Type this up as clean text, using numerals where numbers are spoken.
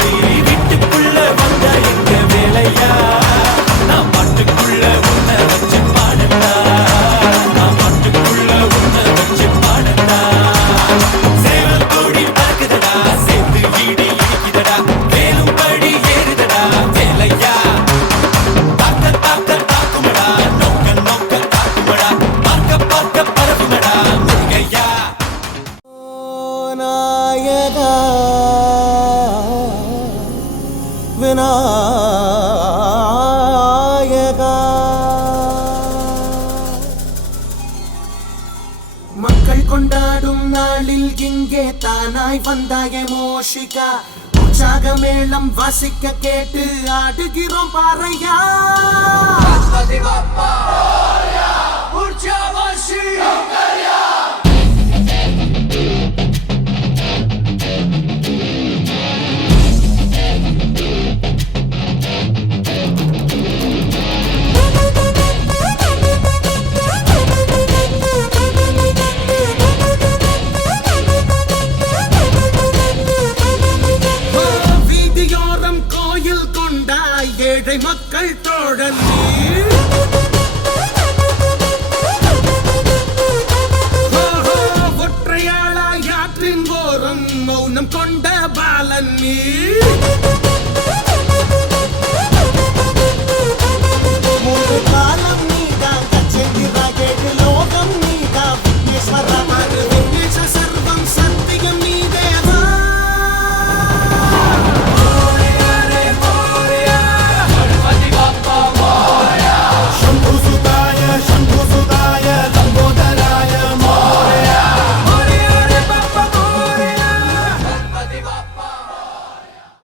கோடி வீட்டுக்குள்ள வந்த எங்க வேலையா நான் பாட்டுக்குள்ள உன்னை வச்சு பாடட்டா நான் பாட்டுக்குள்ள உன்னை வச்சு பாடட்டா சேவல் கோடி பறக்குதடா சேர்த்து வீடு இடிக்குதடா வேலும் படி ஏறுதடா வேலையா தாக்க தாக்க தாக்குமடா நோக்க நோக்க தாக்குமடா பார்க்க பார்க்க பரவுமடா முருகையா நாயகா விநாயகா மக்கள் கொண்டாடும் நாளில் இங்கே தானாய் வந்தாயே மோஷிகா உற்சாக மேளம் வாசிக்க கேட்டு ஆடுகிறோம் பாறையா வீதியோரம் கோயில் கொண்டாய் ஏழை மக்கள் தோழன் ஒற்றையாளாய் ஆற்றின் ஓரம் மௌனம் கொண்ட பாலன் நீ